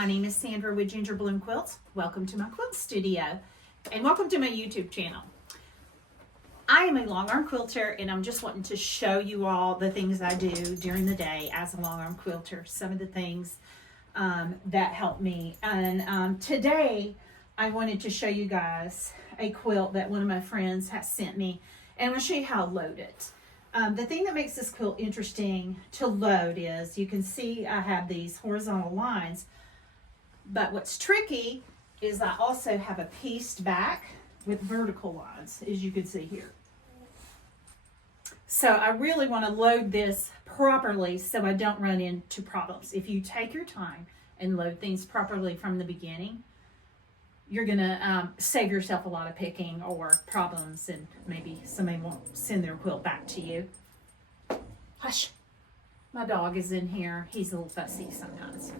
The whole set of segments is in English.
My name is Sandra with Ginger Bloom Quilts. Welcome to my quilt studio and welcome to my YouTube channel. I am a long arm quilter and I'm just wanting to show you all the things I do during the day as a long arm quilter. Some of the things that help me. And today I wanted to show you guys a quilt that one of my friends has sent me, and I'm going to show you how to load it. The thing that makes this quilt interesting to load is you can see I have these horizontal lines, but what's tricky is I also have a pieced back with vertical lines, as you can see here. So I really want to load this properly so I don't run into problems. If you take your time and load things properly from the beginning, you're going to save yourself a lot of picking or problems, and maybe somebody won't send their quilt back to you. Hush. My dog is in here. He's a little fussy sometimes.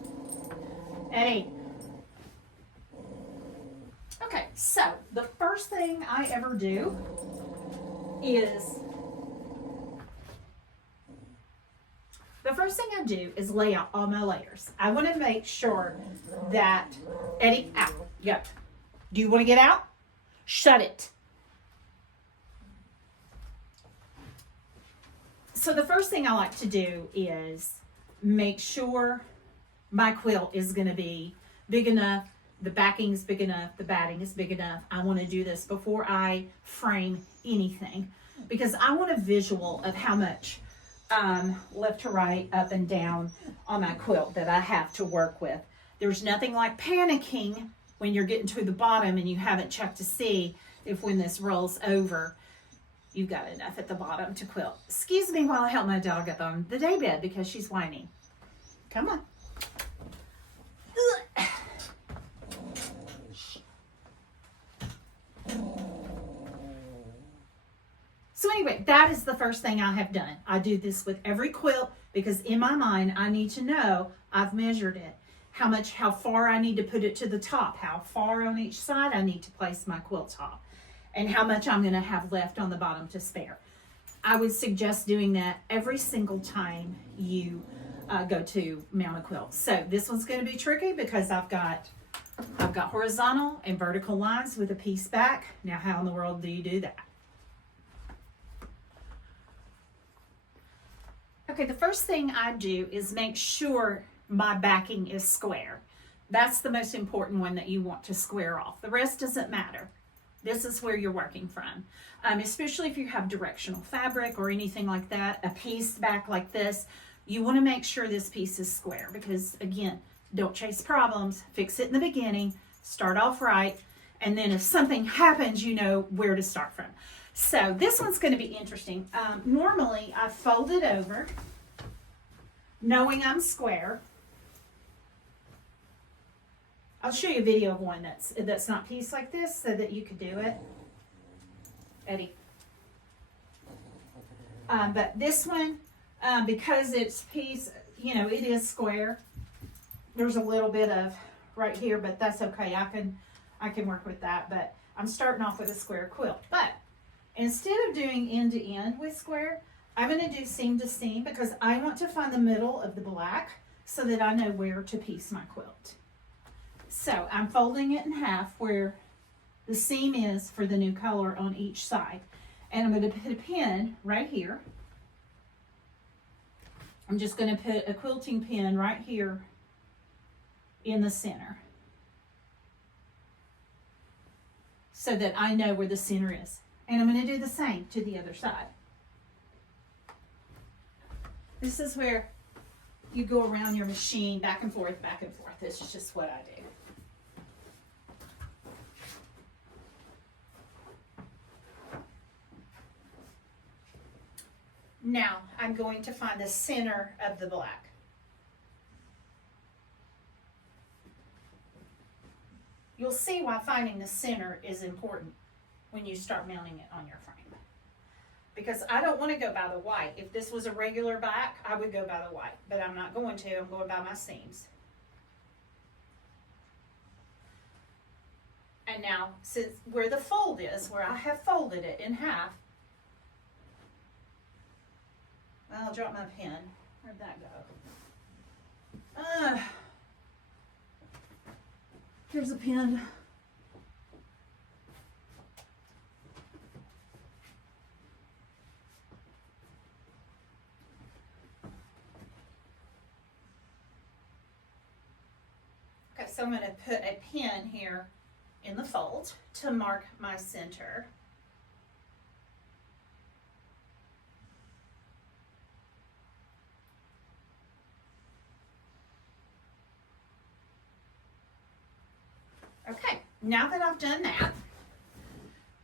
Hey. Okay, so the first thing I ever do is lay out all my layers. I want to make sure that, Eddie, out. Yep. Do you want to get out? Shut it. So the first thing I like to do is make sure my quilt is going to be big enough, the backing is big enough, the batting is big enough. I want to do this before I frame anything because I want a visual of how much left to right, up and down on my quilt that I have to work with. There's nothing like panicking when you're getting to the bottom and you haven't checked to see if when this rolls over, you've got enough at the bottom to quilt. Excuse me while I help my dog up on the day bed because she's whining. Come on. So anyway, that is the first thing I have done. I do this with every quilt because in my mind, I need to know I've measured it. How far I need to put it to the top, how far on each side I need to place my quilt top, and how much I'm going to have left on the bottom to spare. I would suggest doing that every single time you go to mount a quilt. So this one's going to be tricky because I've got horizontal and vertical lines with a piece back. Now, how in the world do you do that? Okay, the first thing I do is make sure my backing is square. That's the most important one that you want to square off. The rest doesn't matter. This is where you're working from. Especially if you have directional fabric or anything like that, a piece back like this, you want to make sure this piece is square because, again, don't chase problems. Fix it in the beginning, start off right, and then if something happens, you know where to start from. So this one's going to be interesting. Normally, I fold it over, knowing I'm square. I'll show you a video of one that's not pieced like this so that you could do it. Eddie. But this one, because it's piece, you know, it is square. There's a little bit of right here, but that's okay. I can work with that, but I'm starting off with a square quilt. But instead of doing end to end with square, I'm going to do seam to seam because I want to find the middle of the black so that I know where to piece my quilt. So I'm folding it in half where the seam is for the new color on each side. And I'm going to put a pin right here. I'm just going to put a quilting pin right here in the center so that I know where the center is. And I'm going to do the same to the other side. This is where you go around your machine back and forth, back and forth. This is just what I do. Now, I'm going to find the center of the black. You'll see why finding the center is important when you start mounting it on your frame. Because I don't want to go by the white. If this was a regular back, I would go by the white. But I'm not going to. I'm going by my seams. And now, since where the fold is, where I have folded it in half, I'll drop my pen. Where'd that go? Here's a pin. Okay, so I'm going to put a pin here in the fold to mark my center. Okay, now that I've done that,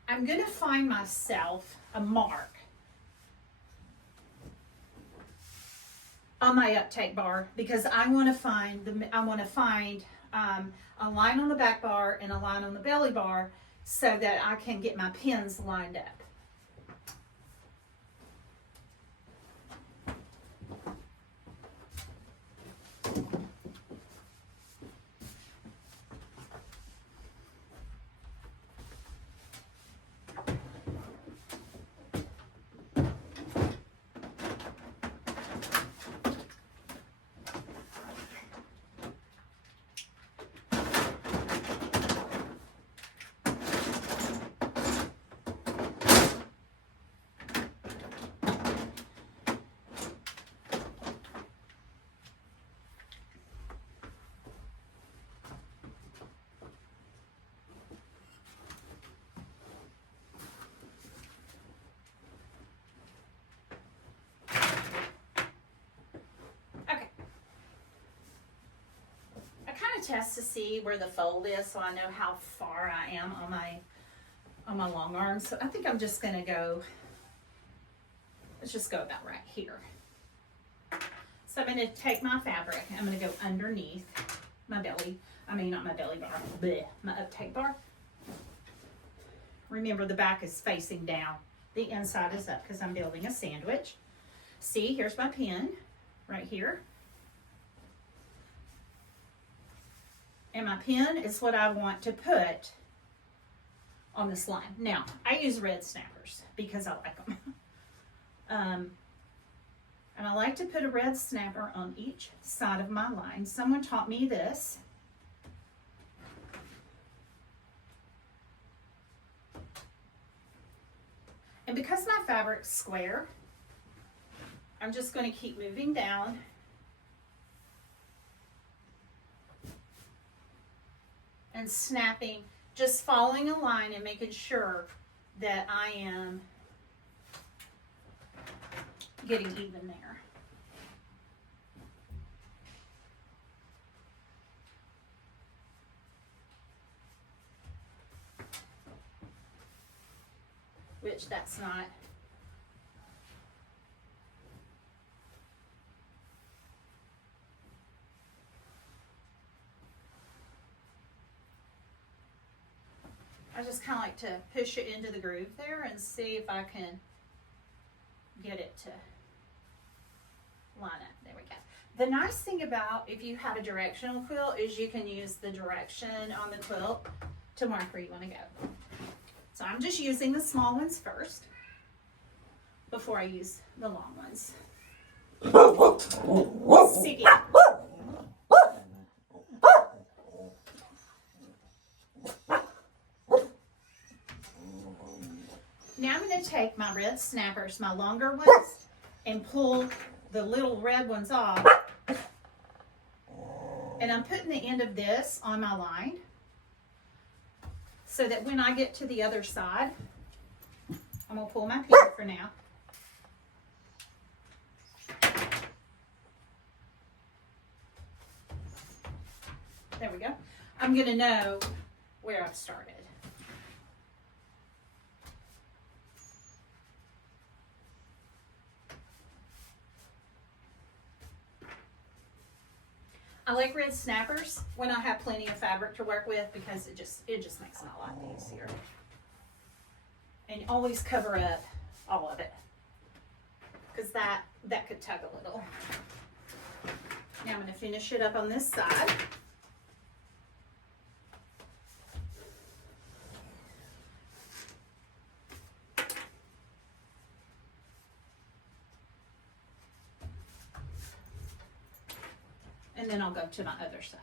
I'm going to find myself a mark on my uptake bar because I want to find a line on the back bar and a line on the belly bar so that I can get my pins lined up. Test to see where the fold is so I know how far I am on my long arm. So I think I'm just going to go, let's just go about right here. So I'm going to take my fabric, I'm going to go underneath my belly, not my belly bar, my uptake bar. Remember, the back is facing down. The inside is up because I'm building a sandwich. See, here's my pin right here. And my pin is what I want to put on this line. Now, I use red snappers because I like them. And I like to put a red snapper on each side of my line. Someone taught me this. And because my fabric's square, I'm just going to keep moving down. And snapping, just following a line and making sure that I am getting even there. Which that's not. I just kind of like to push it into the groove there and see if I can get it to line up. There we go. The nice thing about if you have a directional quilt is you can use the direction on the quilt to mark where you want to go. So I'm just using the small ones first before I use the long ones. Siggy. Now I'm going to take my red snappers, my longer ones, and pull the little red ones off. And I'm putting the end of this on my line so that when I get to the other side, I'm going to pull my pin for now. There we go. I'm going to know where I've started. I like red snappers when I have plenty of fabric to work with because it just makes it a lot easier. And always cover up all of it because that could tug a little. Now I'm going to finish it up on this side. And then I'll go to my other side.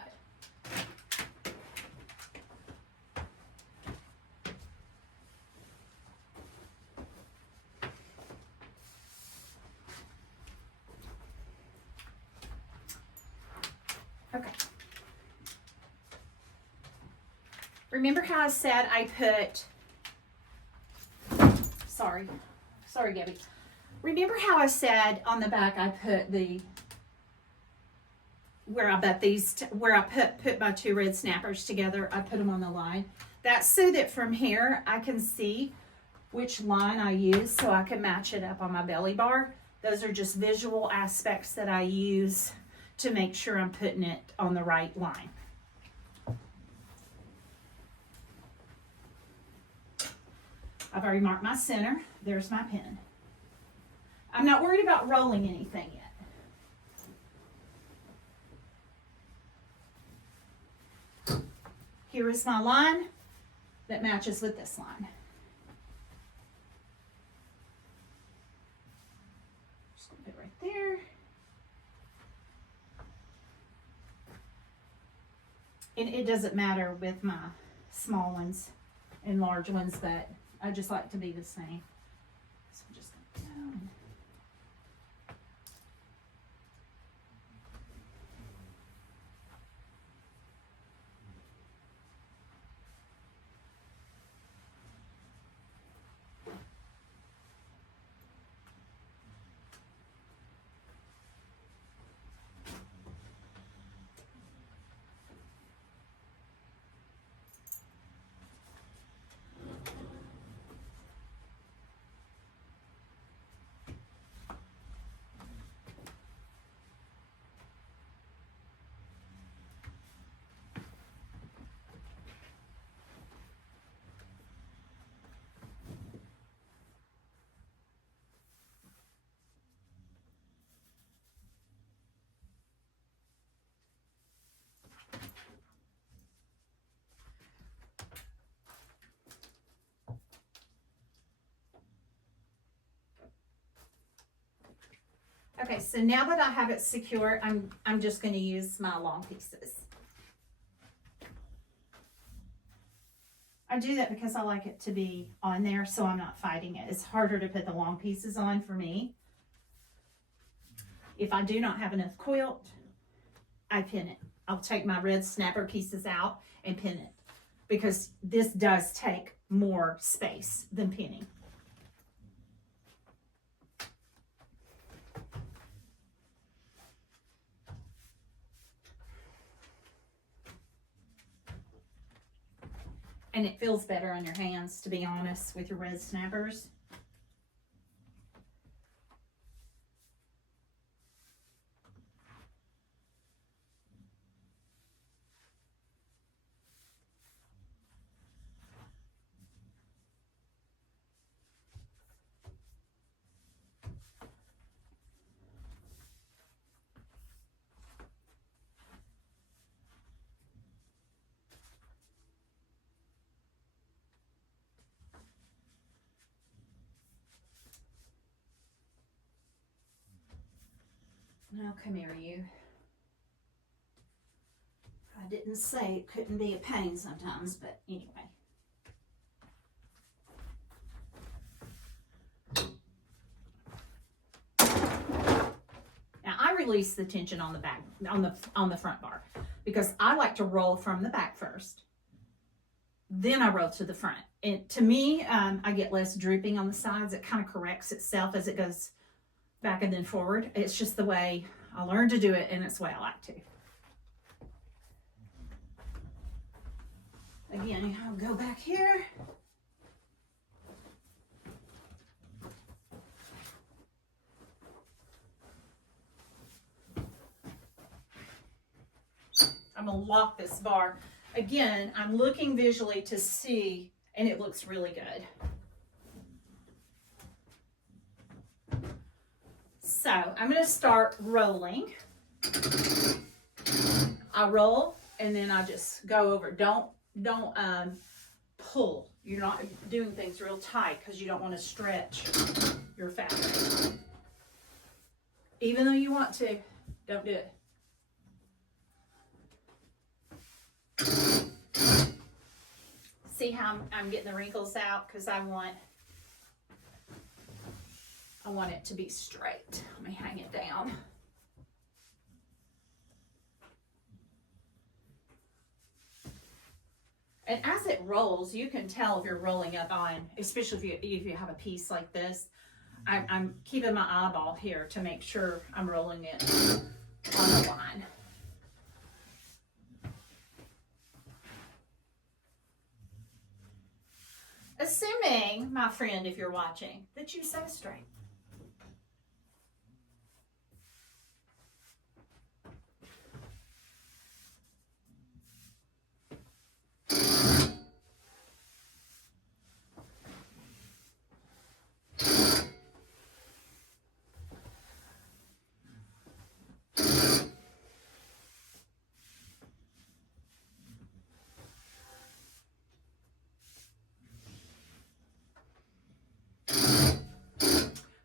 remember how I said I put, sorry Gabby. Remember how I said on the back I put the, where I put my 2 red snappers together, I put them on the line. That's so that from here I can see which line I use so I can match it up on my belly bar. Those are just visual aspects that I use to make sure I'm putting it on the right line. I've already marked my center. There's my pin. I'm not worried about rolling anything yet. Here is my line that matches with this line. Just gonna put it right there. And it doesn't matter with my small ones and large ones, but I just like to be the same. So I'm just gonna go and okay, so now that I have it secure, I'm just going to use my long pieces. I do that because I like it to be on there so I'm not fighting it. It's harder to put the long pieces on for me. If I do not have enough quilt, I pin it. I'll take my red snapper pieces out and pin it because this does take more space than pinning. And it feels better on your hands, to be honest, with your red snappers. Now come here, you. I didn't say it couldn't be a pain sometimes, but anyway. Now I release the tension on the back, on the front bar, because I like to roll from the back first. Then I roll to the front. And to me, I get less drooping on the sides. It kind of corrects itself as it goes back and then forward. It's just the way I learned to do it, and it's the way I like to. Again, I'll go back here. I'm gonna lock this bar. Again, I'm looking visually to see, and it looks really good. So I'm going to start rolling. I roll and then I just go over. Don't pull. You're not doing things real tight because you don't want to stretch your fabric. Even though you want to, don't do it. See how I'm getting the wrinkles out because I want it to be straight. Let me hang it down. And as it rolls, you can tell if you're rolling up on, especially if you have a piece like this. I'm keeping my eyeball here to make sure I'm rolling it on the line. Assuming, my friend, if you're watching, that you sew straight.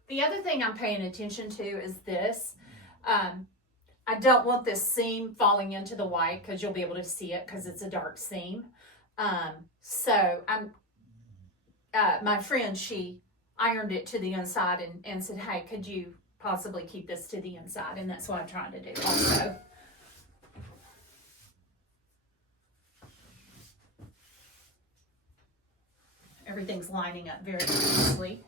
The other thing I'm paying attention to is this. I don't want this seam falling into the white because you'll be able to see it because it's a dark seam. So my friend, she ironed it to the inside and said, hey, could you possibly keep this to the inside? And that's what I'm trying to do also. Everything's lining up very nicely.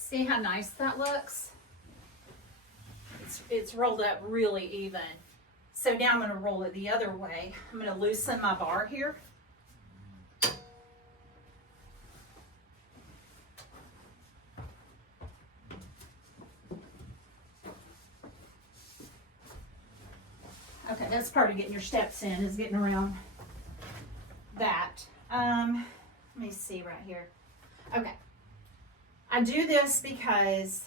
See how nice that looks? It's rolled up really even. So now I'm going to roll it the other way. I'm going to loosen my bar here. Okay, that's part of getting your steps in, is getting around that. Let me see right here. Okay. I do this because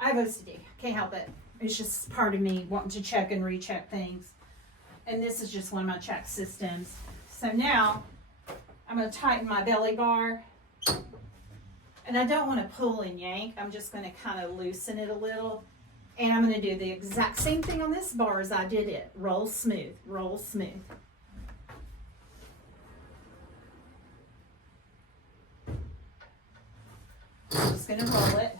I have OCD. Can't help it. It's just part of me wanting to check and recheck things. And this is just one of my check systems. So now I'm going to tighten my belly bar. And I don't want to pull and yank. I'm just going to kind of loosen it a little. And I'm going to do the exact same thing on this bar as I did it. Roll smooth. Roll smooth. I'm just going to roll it.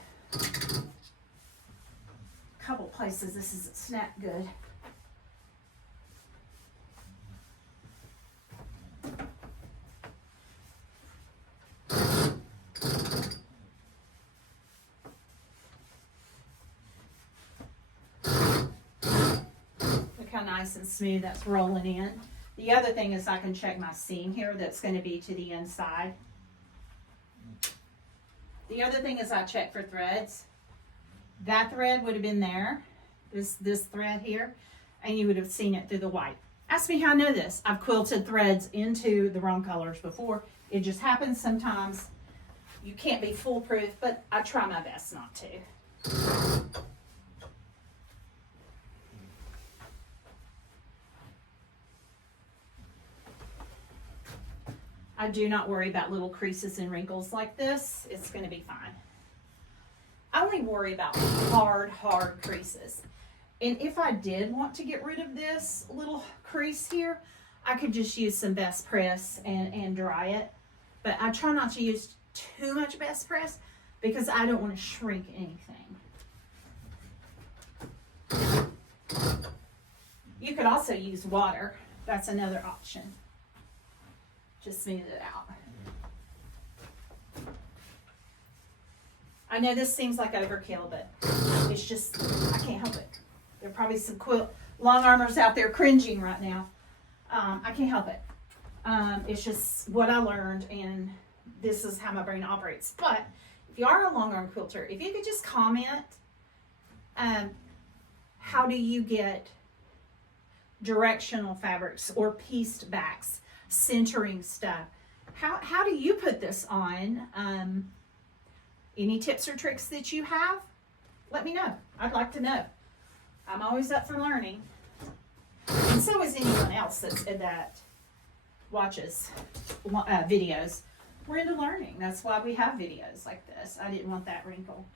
A couple places this isn't snap good. Look how nice and smooth that's rolling in. The other thing is I can check my seam here that's going to be to the inside. The other thing is I check for threads. That thread would have been there, this thread here, and you would have seen it through the white. Ask me how I know this. I've quilted threads into the wrong colors before. It just happens sometimes. You can't be foolproof, but I try my best not to. I do not worry about little creases and wrinkles like this. It's going to be fine. I only worry about hard creases. And if I did want to get rid of this little crease here, I could just use some Best Press and dry it. But I try not to use too much Best Press because I don't want to shrink anything. You could also use water. That's another option. Just smooth it out. I know this seems like overkill, but it it's just, I can't help it. There are probably some long armors out there cringing right now. I can't help it. It's just what I learned, and this is how my brain operates. But if you are a long arm quilter, if you could just comment, how do you get directional fabrics or pieced backs, centering stuff? How do you put this on? Any tips or tricks that you have? Let me know. I'd like to know. I'm always up for learning. And so is anyone else that watches videos. We're into learning. That's why we have videos like this. I didn't want that wrinkle.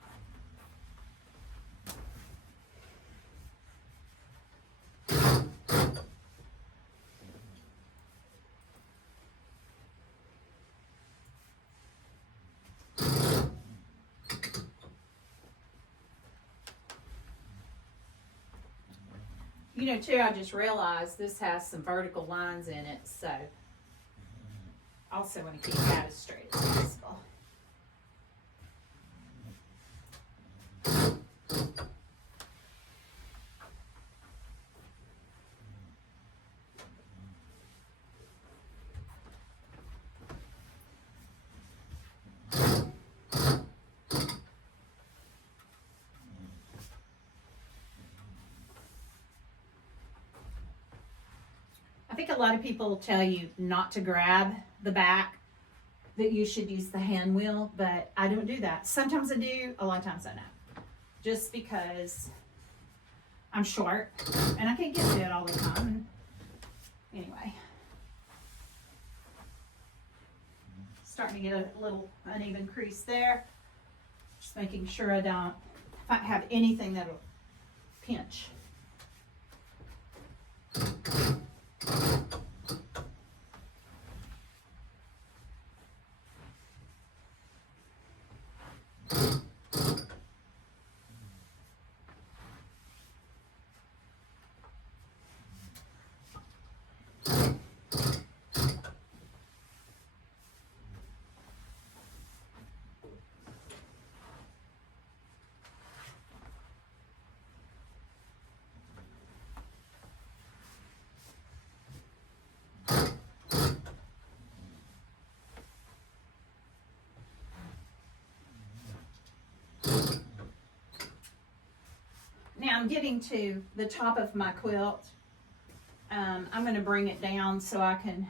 You know, too, I just realized this has some vertical lines in it, so I also want to keep that as straight as possible. I think a lot of people tell you not to grab the back, that you should use the hand wheel, but I don't do that. Sometimes I do, a lot of times I don't. Just because I'm short and I can't get to it all the time. Anyway. Starting to get a little uneven crease there. Just making sure I don't have anything that'll pinch. Now I'm getting to the top of my quilt. I'm going to bring it down so I can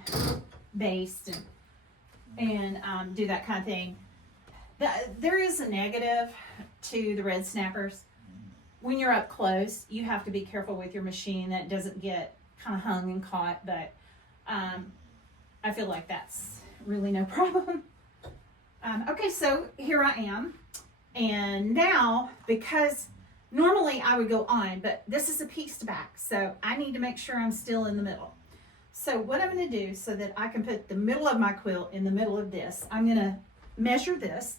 baste and do that kind of thing. There is a negative to the red snappers. When you're up close, you have to be careful with your machine that it doesn't get kind of hung and caught, but I feel like that's really no problem. Okay, so here I am. And now, because normally I would go on, but this is a pieced back, so I need to make sure I'm still in the middle. So what I'm going to do so that I can put the middle of my quilt in the middle of this, I'm going to measure this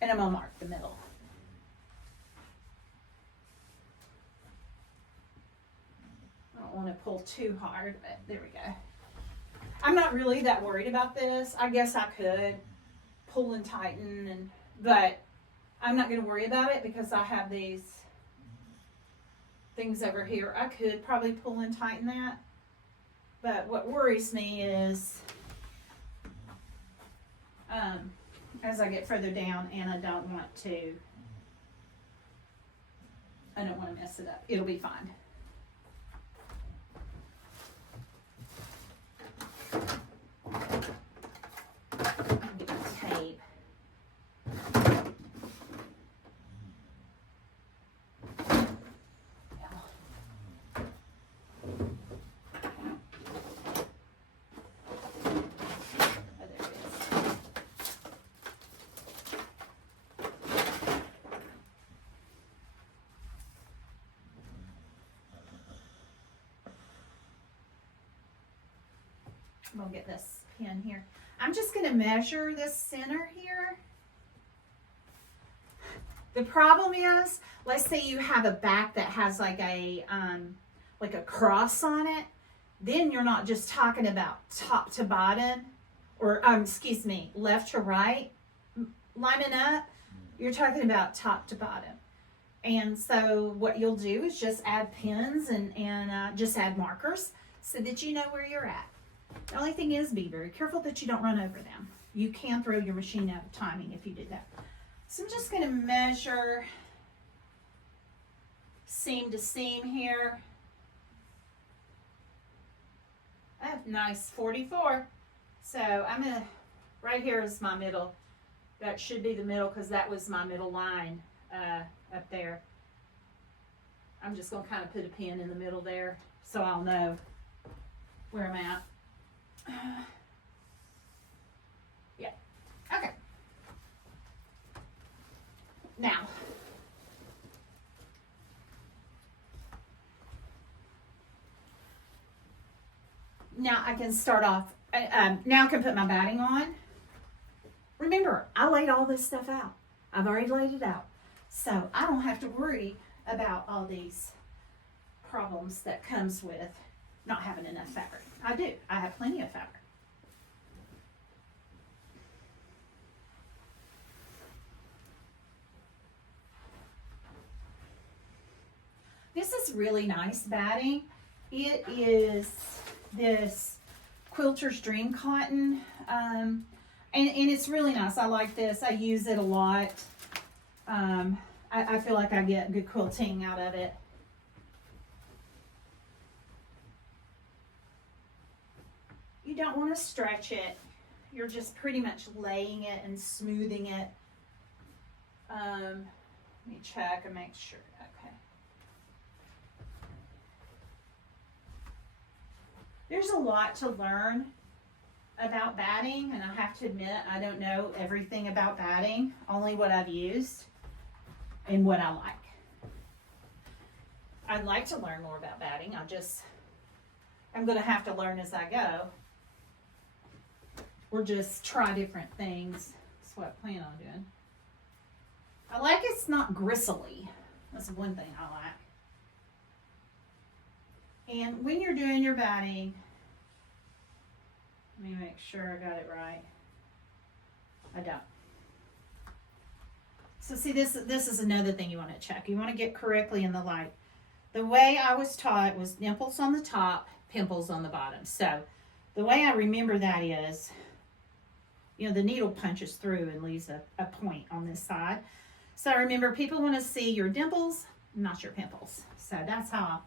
and I'm going to mark the middle. I don't want to pull too hard, but there we go. I'm not really that worried about this. I guess I could pull and tighten, but I'm not going to worry about it because I have these things over here. I could probably pull and tighten that, but what worries me is as I get further down, and I don't want to mess it up. It'll be fine. Get the tape. I'm going to get this pin here. I'm just going to measure this center here. The problem is, let's say you have a back that has like a cross on it. Then you're not just talking about top to bottom, or excuse me, left to right lining up. You're talking about top to bottom. And so what you'll do is just add pins and just add markers so that you know where you're at. The only thing is, be very careful that you don't run over them. You can throw your machine out of timing if you do that. So I'm just going to measure seam to seam here. Oh, nice, 44. So I'm going to, right here is my middle. That should be the middle because that was my middle line up there. I'm just going to kind of put a pin in the middle there so I'll know where I'm at. Yeah, okay. Now I can start off, now I can put my batting on. Remember, I laid all this stuff out. I've already laid it out. So I don't have to worry about all these problems that comes with not having enough fabric. I do. I have plenty of fabric. This is really nice batting. It is this Quilters Dream cotton, and it's really nice. I like this. I use it a lot. I feel like I get good quilting out of it. You don't want to stretch it. You're just pretty much laying it and smoothing it. Let me check and make sure. Okay. There's a lot to learn about batting, and I have to admit I don't know everything about batting, only what I've used and what I like. I'd like to learn more about batting. I'm going to have to learn as I go. Or just try different things. That's what I plan on doing. I like it's not gristly. That's one thing I like. And when you're doing your batting, let me make sure I got it right. I don't. So see, this is another thing you want to check. You want to get correctly in the light. The way I was taught was dimples on the top, pimples on the bottom. So the way I remember that is, you know, the needle punches through and leaves a point on this side. So remember, people want to see your dimples, not your pimples. So that's how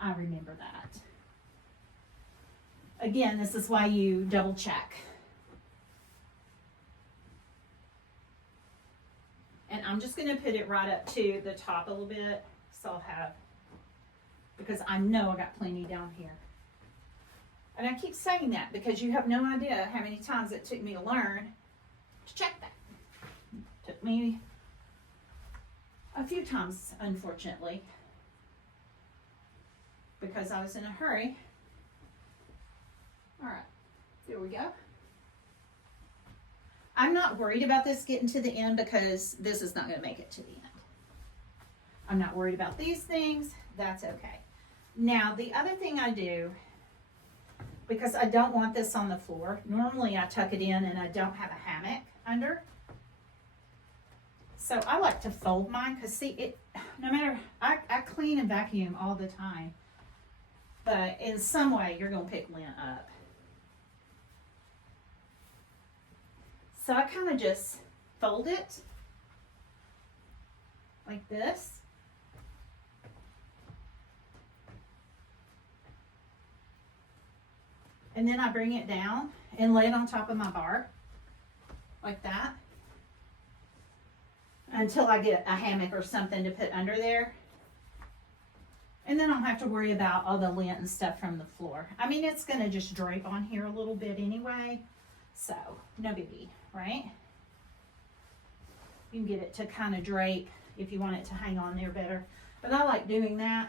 I remember that. Again, this is why you double check. And I'm just going to put it right up to the top a little bit. So I'll have, because I know I got plenty down here. And I keep saying that because you have no idea how many times it took me to learn to check that. It took me a few times, unfortunately, because I was in a hurry. All right, there we go. I'm not worried about this getting to the end because this is not going to make it to the end. I'm not worried about these things. That's okay. Now, the other thing I do, because I don't want this on the floor, normally I tuck it in and I don't have a hammock under. So I like to fold mine because see, it, no matter, I clean and vacuum all the time, but in some way you're going to pick lint up. So I kind of just fold it like this. And then I bring it down and lay it on top of my bar like that until I get a hammock or something to put under there. And then I don't have to worry about all the lint and stuff from the floor. I mean, it's going to just drape on here a little bit anyway, so no biggie, right? You can get it to kind of drape if you want it to hang on there better. But I like doing that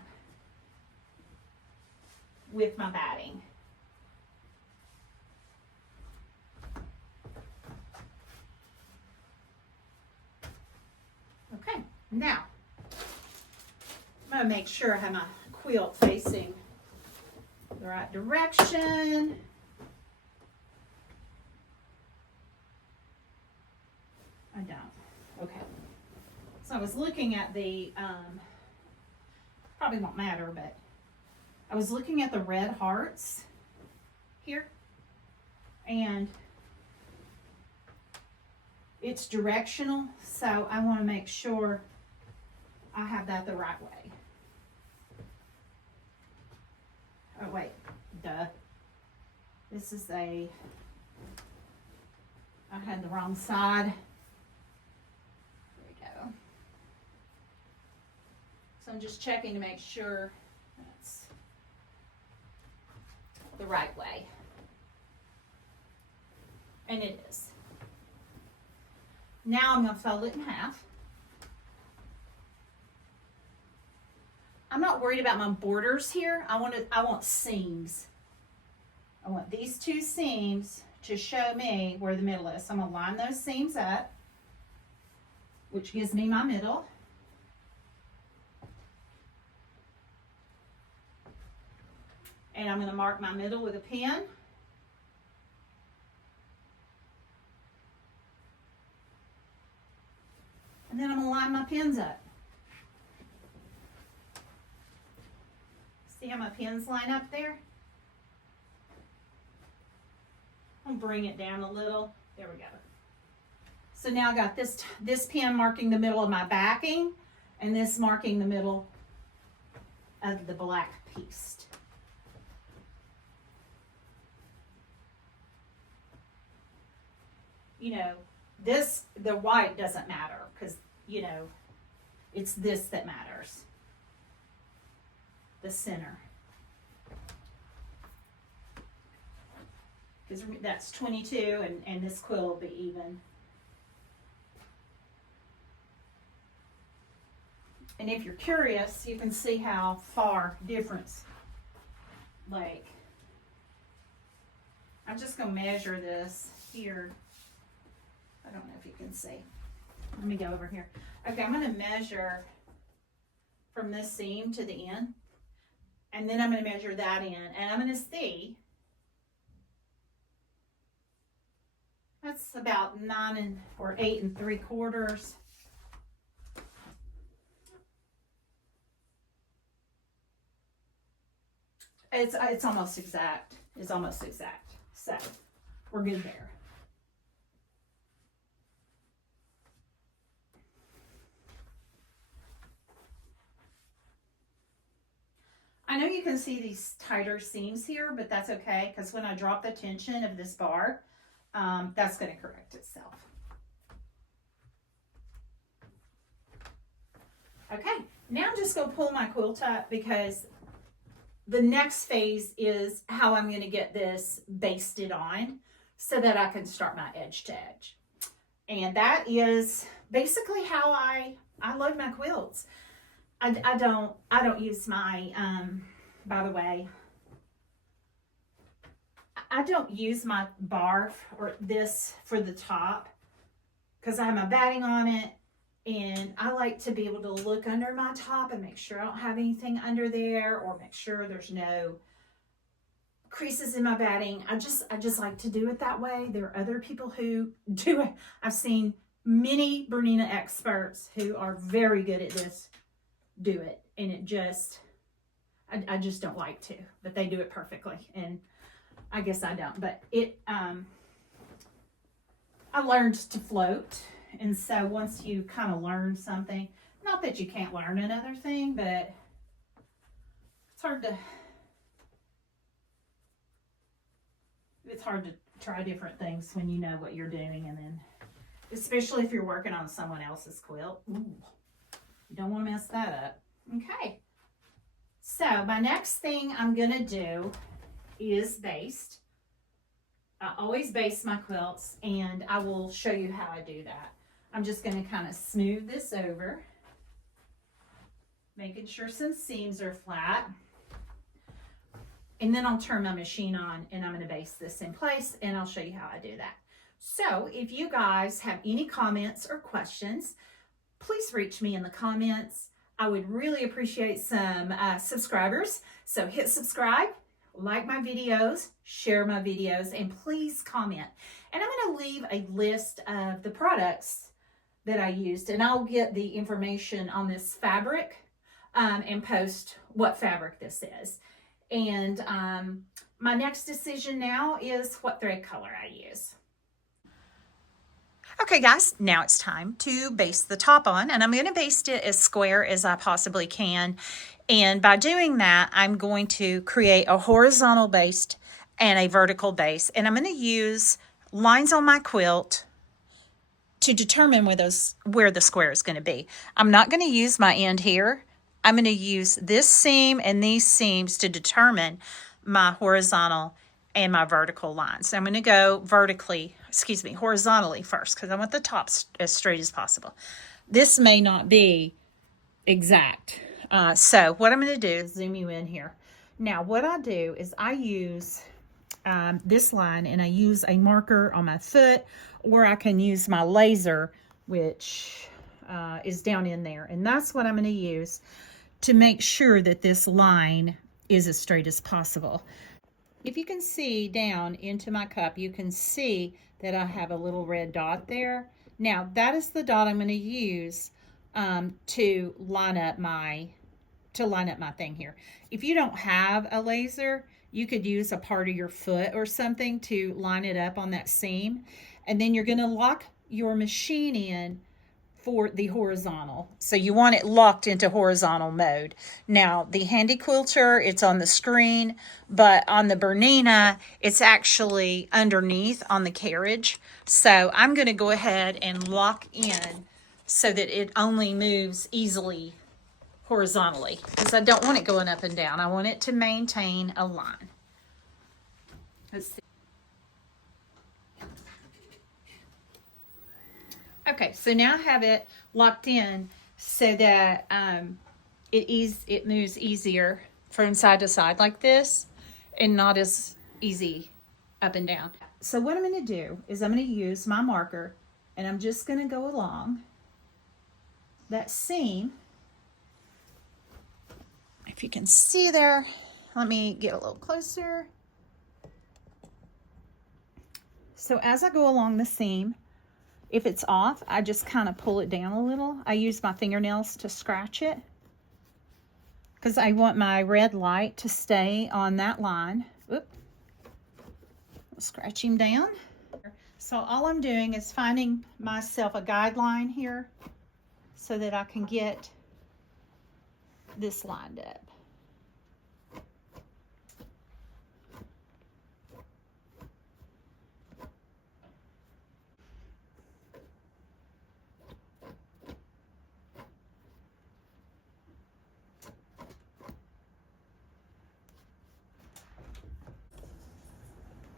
with my batting. Okay, now I'm going to make sure I have my quilt facing the right direction. I don't. Okay. So I was looking at the, probably won't matter, but I was looking at the red hearts here, and it's directional, so I want to make sure I have that the right way. Oh wait, duh. This is I had the wrong side. There we go. So I'm just checking to make sure that's the right way. And it is. Now I'm going to fold it in half. I'm not worried about my borders here. I want seams. I want these two seams to show me where the middle is. So I'm going to line those seams up, which gives me my middle. And I'm going to mark my middle with a pen. And then I'm going to line my pins up. See how my pins line up there? I'll bring it down a little. There we go. So now I got this pin marking the middle of my backing, and this marking the middle of the black piece. You know, the white doesn't matter because, you know, it's this that matters. The center. Because that's 22 and this quill will be even. And if you're curious, you can see how far difference, like, I'm just going to measure this here. I don't know if you can see. Let me go over here. Okay, I'm going to measure from this seam to the end. And then I'm going to measure that in. And I'm going to see. That's about 9 or 8 3/4. It's almost exact. It's almost exact. So we're good there. I know you can see these tighter seams here, but that's okay because when I drop the tension of this bar, that's going to correct itself. Okay, now I'm just going to pull my quilt up because the next phase is how I'm going to get this basted on so that I can start my edge to edge. And that is basically how I load my quilts. I don't use my, by the way, I don't use my bar or this for the top because I have my batting on it, and I like to be able to look under my top and make sure I don't have anything under there, or make sure there's no creases in my batting. I just like to do it that way. There are other people who do it. I've seen many Bernina experts who are very good at this do it, and it just I just don't like to, but they do it perfectly, and I guess I don't. But it I learned to float, and so once you kind of learn something, not that you can't learn another thing, but it's hard to try different things when you know what you're doing, and then especially if you're working on someone else's quilt. Ooh. You don't want to mess that up. Okay. So my next thing I'm going to do is baste. I always baste my quilts, and I will show you how I do that. I'm just going to kind of smooth this over, making sure some seams are flat. And then I'll turn my machine on, and I'm going to baste this in place, and I'll show you how I do that. So if you guys have any comments or questions, please reach me in the comments. I would really appreciate some subscribers. So hit subscribe, like my videos, share my videos, and please comment. And I'm going to leave a list of the products that I used, and I'll get the information on this fabric and post what fabric this is. And my next decision now is what thread color I use. Okay guys, now it's time to baste the top on, and I'm going to baste it as square as I possibly can. And by doing that, I'm going to create a horizontal base and a vertical base. And I'm going to use lines on my quilt to determine where the square is going to be. I'm not going to use my end here. I'm going to use this seam and these seams to determine my horizontal and my vertical lines. So I'm going to go horizontally first, because I want the top as straight as possible. This may not be exact. So what I'm going to do is zoom you in here. Now what I do is I use this line, and I use a marker on my foot, or I can use my laser, which is down in there. And that's what I'm going to use to make sure that this line is as straight as possible. If you can see down into my cup, you can see that I have a little red dot there. Now that is the dot I'm going to use to line up my thing here. If you don't have a laser, you could use a part of your foot or something to line it up on that seam, and then you're going to lock your machine in for the horizontal. So you want it locked into horizontal mode. Now the Handy Quilter, it's on the screen, but on the Bernina, it's actually underneath on the carriage. So I'm going to go ahead and lock in so that it only moves easily horizontally, because I don't want it going up and down. I want it to maintain a line. Let's see. Okay, so now I have it locked in so that it moves easier from side to side like this, and not as easy up and down. So what I'm going to do is I'm going to use my marker, and I'm just going to go along that seam. If you can see there, let me get a little closer. So as I go along the seam, if it's off, I just kind of pull it down a little. I use my fingernails to scratch it, because I want my red light to stay on that line. Oop. Scratch him down. So all I'm doing is finding myself a guideline here so that I can get this lined up.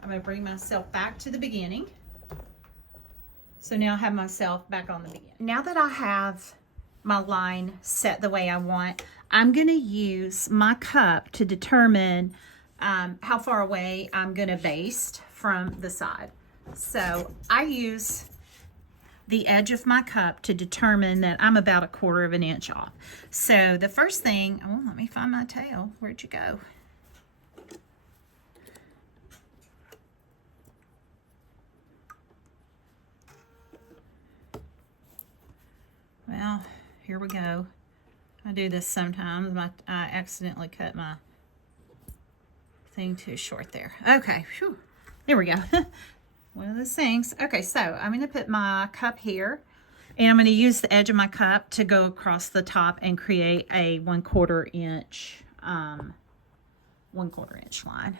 I'm going to bring myself back to the beginning. So now I have myself back on the beginning. Now that I have my line set the way I want, I'm going to use my cup to determine how far away I'm going to baste from the side. So I use the edge of my cup to determine that I'm about 1/4 inch off. So the first thing, oh, let me find my tail. Where'd you go? Well, here we go. I do this sometimes. I accidentally cut my thing too short there. Okay, whew. There we go. One of those things. Okay, so I'm going to put my cup here, and I'm going to use the edge of my cup to go across the top and create a 1/4 inch, 1/4 inch line.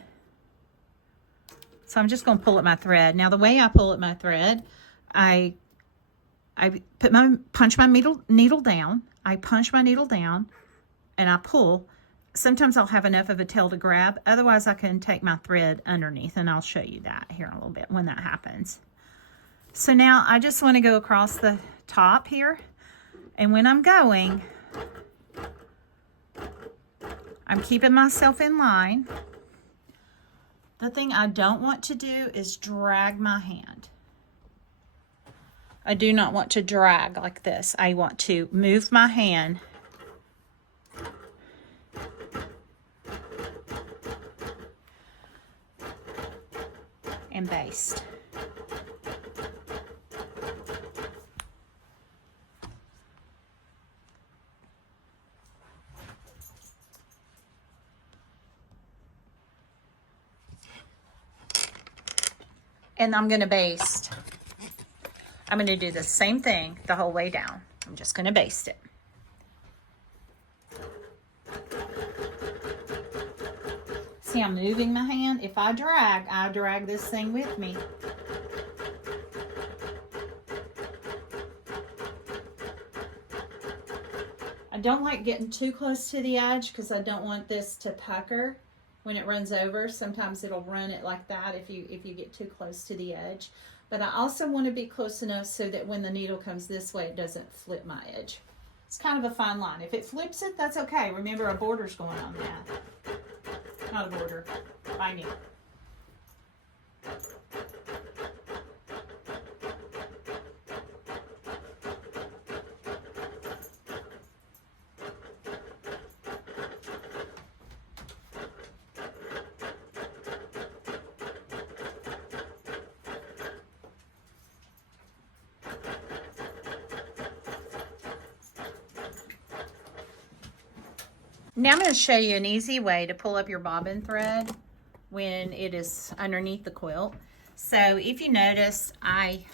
So I'm just going to pull at my thread. Now the way I pull at my thread, I punch my needle down. I punch my needle down and I pull. Sometimes I'll have enough of a tail to grab. Otherwise, I can take my thread underneath, and I'll show you that here in a little bit when that happens. So now I just want to go across the top here. And when I'm going, I'm keeping myself in line. The thing I don't want to do is drag my hand. I do not want to drag like this. I want to move my hand and baste. and I'm going to baste. I'm going to do the same thing the whole way down. I'm just going to baste it. See, I'm moving my hand. If I drag this thing with me. I don't like getting too close to the edge because I don't want this to pucker when it runs over. Sometimes it'll run it like that if you get too close to the edge. But I also want to be close enough so that when the needle comes this way, it doesn't flip my edge. It's kind of a fine line. If it flips it, that's okay. Remember, a border's going on that. Not a border, binding. Now I'm going to show you an easy way to pull up your bobbin thread when it is underneath the quilt. So if you notice, I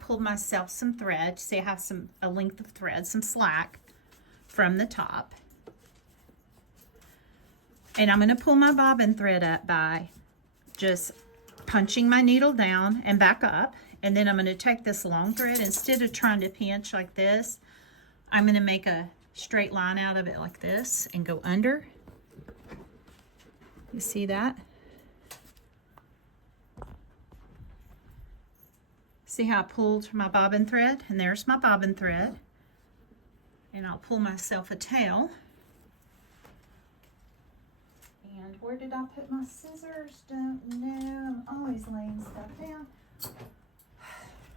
pulled myself some thread. See, I have a length of thread, some slack from the top. And I'm going to pull my bobbin thread up by just punching my needle down and back up. And then I'm going to take this long thread, instead of trying to pinch like this, I'm going to make a straight line out of it like this and go under. You see that? See how I pulled my bobbin thread? And there's my bobbin thread. And I'll pull myself a tail. And where did I put my scissors? Don't know. I'm always laying stuff down.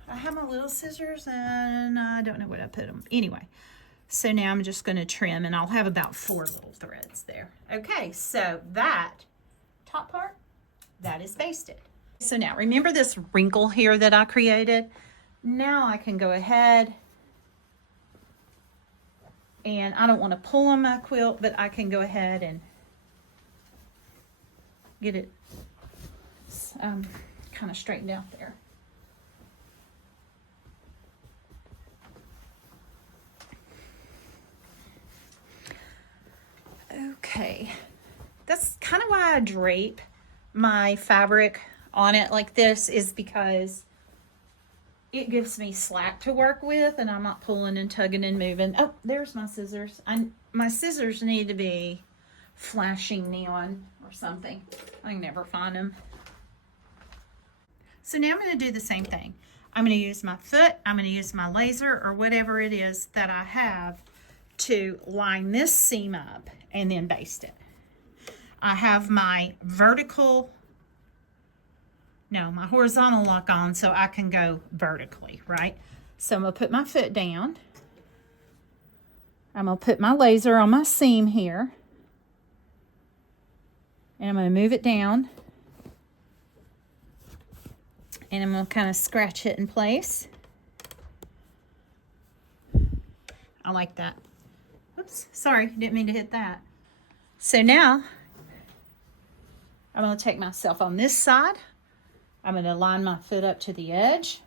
I have my little scissors and I don't know where I put them. Anyway. So now I'm just going to trim, and I'll have about 4 little threads there. Okay, so that top part, that is basted. So now remember this wrinkle here that I created? Now I can go ahead, and I don't want to pull on my quilt, but I can go ahead and get it kind of straightened out there. Okay, that's kind of why I drape my fabric on it like this, is because it gives me slack to work with and I'm not pulling and tugging and moving. Oh, there's my scissors. My scissors need to be flashing neon or something. I can never find them. So now I'm going to do the same thing. I'm going to use my foot, I'm going to use my laser or whatever it is that I have to line this seam up and then baste it. I have my my horizontal lock on so I can go vertically, right? So I'm going to put my foot down. I'm going to put my laser on my seam here. And I'm going to move it down. And I'm going to kind of scratch it in place. I like that. Oops, sorry, didn't mean to hit that. So now, I'm going to take myself on this side. I'm going to line my foot up to the edge.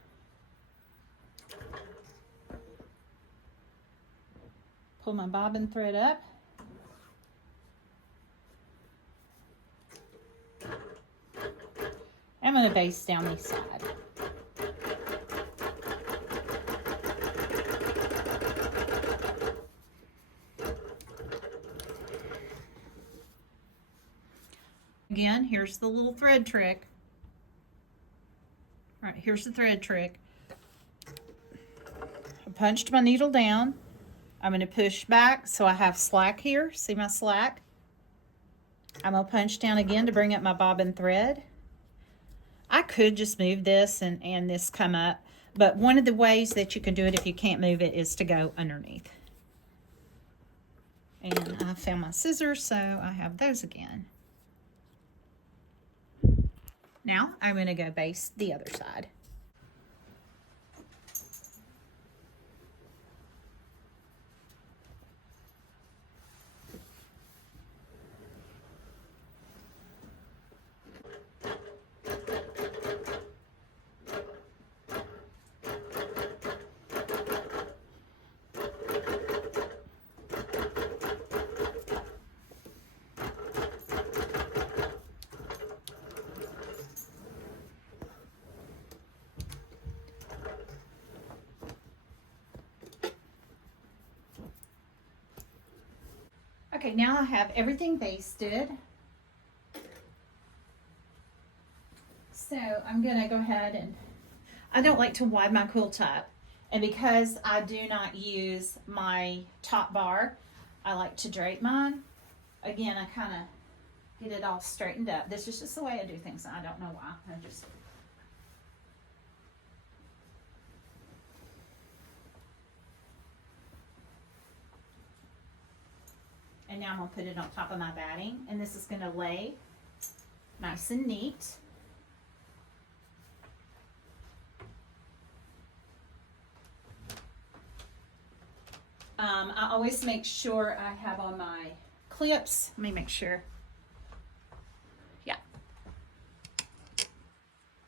Pull my bobbin thread up. I'm going to baste down this side. Again, here's the little thread trick. All right, here's the thread trick. I punched my needle down. I'm going to push back so I have slack here. See my slack? I'm going to punch down again to bring up my bobbin thread. I could just move this and this come up, but one of the ways that you can do it if you can't move it is to go underneath. And I found my scissors, so I have those again. Now I'm going to go baste the other side. Okay, now I have everything basted. So I'm gonna go ahead and, I don't like to wide my quilt up. And because I do not use my top bar, I like to drape mine. Again, I kind of get it all straightened up. This is just the way I do things. I don't know why. I just... And now I'm going to put it on top of my batting. And this is going to lay nice and neat. I always make sure I have on my clips. Let me make sure. Yeah.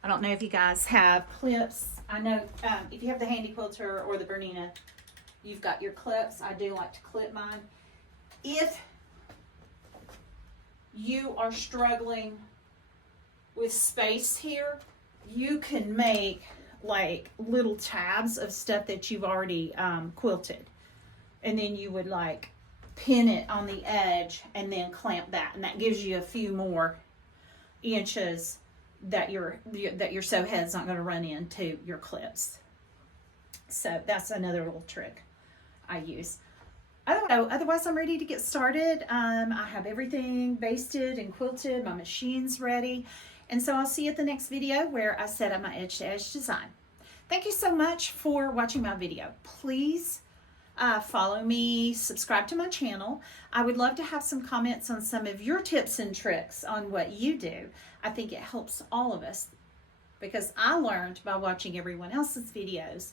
I don't know if you guys have clips. I know if you have the Handy Quilter or the Bernina, you've got your clips. I do like to clip mine. If you are struggling with space here, you can make like little tabs of stuff that you've already quilted. And then you would like pin it on the edge and then clamp that. And that gives you a few more inches that your sew head's not going to run into your clips. So that's another little trick I use. Otherwise, I'm ready to get started. I have everything basted and quilted. My machine's ready. And so I'll see you at the next video where I set up my edge-to-edge design. Thank you so much for watching my video. Please follow me, subscribe to my channel. I would love to have some comments on some of your tips and tricks on what you do. I think it helps all of us because I learned by watching everyone else's videos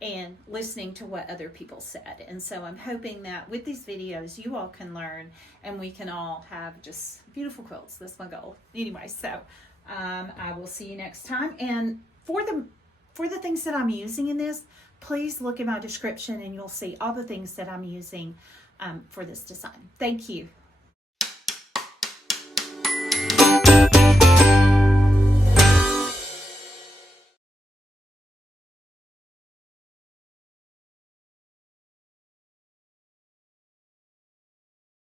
and listening to what other people said. And so I'm hoping that with these videos you all can learn and we can all have just beautiful quilts. That's my goal. Anyway, so I will see you next time. And for the things that I'm using in this, please look at my description and you'll see all the things that I'm using for this design. Thank you.